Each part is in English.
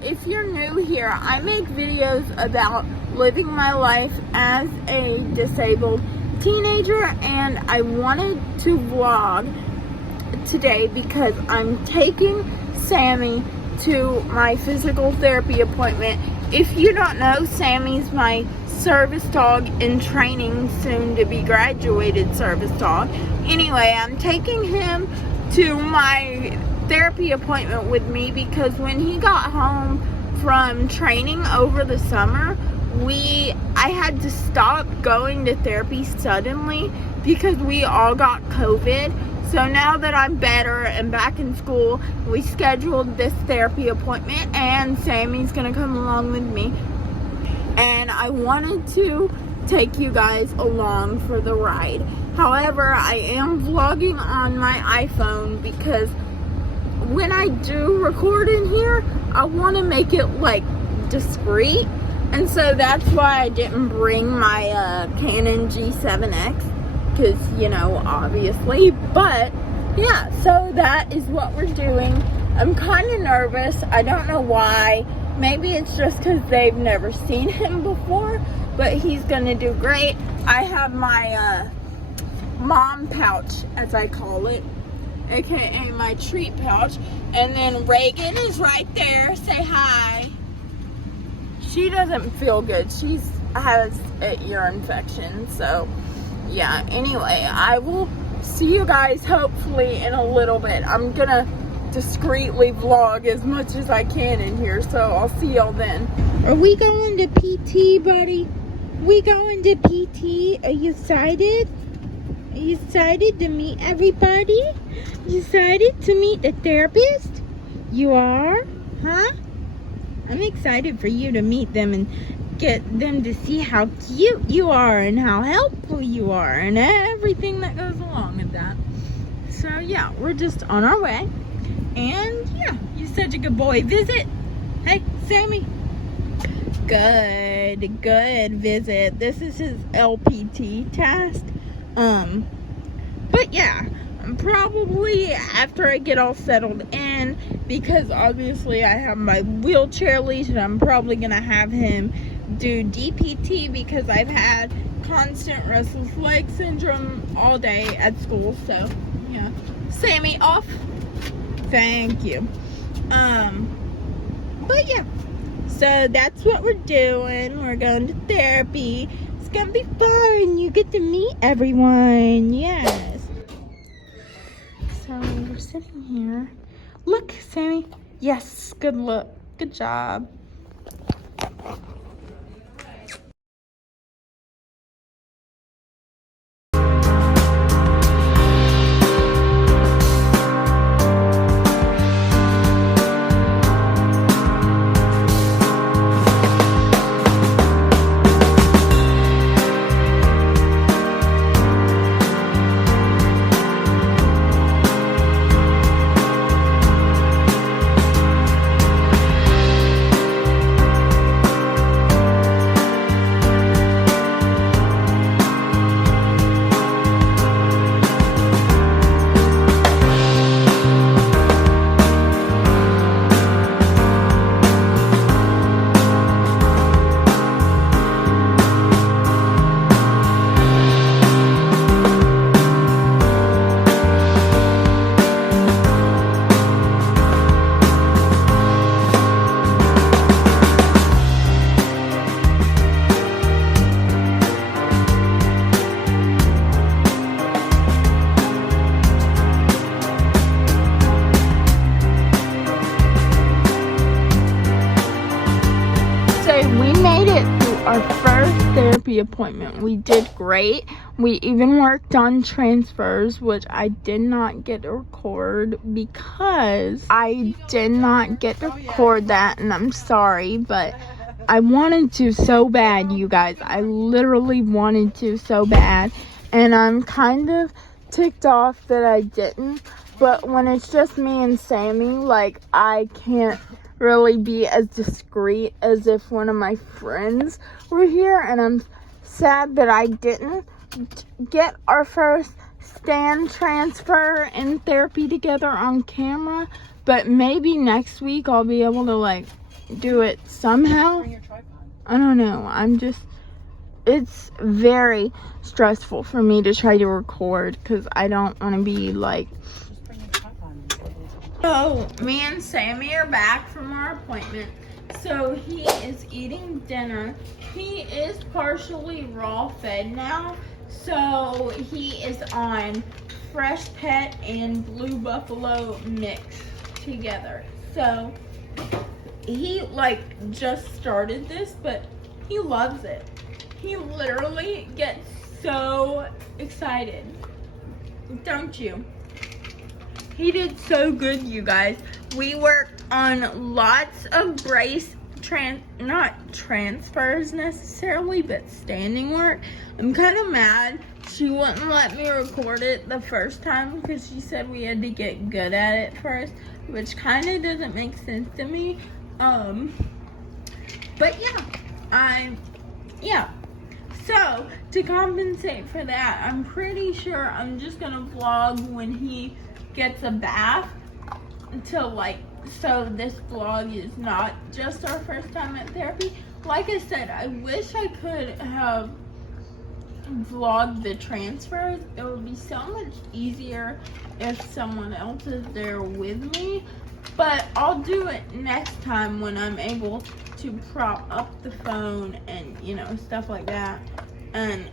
If you're new here, I make videos about living my life as a disabled teenager, and I wanted to vlog today because I'm taking Sammy to my physical therapy appointment. If you don't know, Sammy's my service dog in training, soon to be graduated service dog. Anyway, I'm taking him to my therapy appointment with me because when he got home from training over the summer, I had to stop going to therapy suddenly because we all got COVID. So now that I'm better and back in school, we scheduled this therapy appointment, and Sammy's gonna come along with me. And I wanted to take you guys along for the ride. However, I am vlogging on my iPhone because when I do record in here, I want to make it like discreet, and so that's why I didn't bring my Canon G7X, because, you know, obviously. But yeah, so that is what we're doing. I'm kind of nervous. I don't know why. Maybe it's just because they've never seen him before, but he's gonna do great. I have my mom pouch, as I call it, aka my treat pouch, and then Reagan is right there. Say hi. She doesn't feel good. She has an ear infection, so yeah. Anyway, I will see you guys hopefully in a little bit. I'm gonna discreetly vlog as much as I can in here, so I'll see y'all then. Are we going to PT, buddy? We going to PT? Are you excited? Are you excited to meet everybody? You excited to meet the therapist? You are? Huh? I'm excited for you to meet them and get them to see how cute you are and how helpful you are and everything that goes along with that. So yeah, we're just on our way. And yeah, you're such a good boy. Visit. Hey, Sammy. Good visit. This is his LPT test. But yeah, probably after I get all settled in, because obviously I have my wheelchair leash, and I'm probably gonna have him do DPT because I've had constant restless leg syndrome all day at school. So yeah, Sammy, off. Thank you. But yeah, so that's what we're doing. We're going to therapy. It's gonna be fun. You get to meet everyone. Yes. So we're sitting here. Look, Sammy. Yes, good look. Good job. We made it through our first therapy appointment. We did great. We even worked on transfers, which I did not get to record because I did not get to record that, and I'm sorry, but I wanted to so bad, you guys. I literally wanted to so bad, and I'm kind of ticked off that I didn't. But when it's just me and Sammy, like, I can't really be as discreet as if one of my friends were here, and I'm sad that I didn't get our first stand transfer and therapy together on camera, but maybe next week I'll be able to like do it somehow. I don't know. It's very stressful for me to try to record because I don't want to be like. So me and Sammy are back from our appointment. So he is eating dinner. He is partially raw fed now. So he is on Fresh Pet and Blue Buffalo mixed together. So he like just started this, but he loves it. He literally gets so excited. Don't you? He did so good, you guys. We worked on lots of brace not transfers necessarily, but standing work. I'm kind of mad she wouldn't let me record it the first time because she said we had to get good at it first, which kind of doesn't make sense to me. But yeah, so to compensate for that, I'm pretty sure I'm just gonna vlog when he gets a bath until like, so this vlog is not just our first time at therapy. Like I said, I wish I could have vlogged the transfers. It would be so much easier if someone else is there with me, but I'll do it next time when I'm able to prop up the phone and, you know, stuff like that. And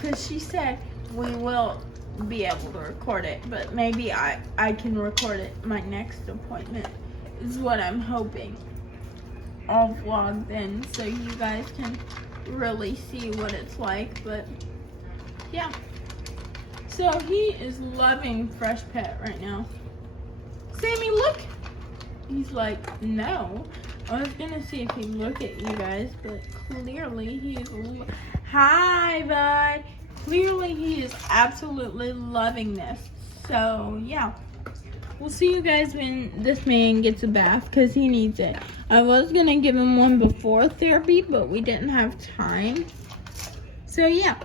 because she said we will be able to record it, but maybe I can record it my next appointment is what I'm hoping. I'll vlog then so you guys can really see what it's like. But yeah, so he is loving Fresh Pet right now. Sammy, look. He's like, no. I was gonna see if he'd look at you guys, but clearly he's hi bud. Clearly he is absolutely loving this. So yeah, we'll see you guys when this man gets a bath because he needs it. I was gonna give him one before therapy, but we didn't have time. So yeah.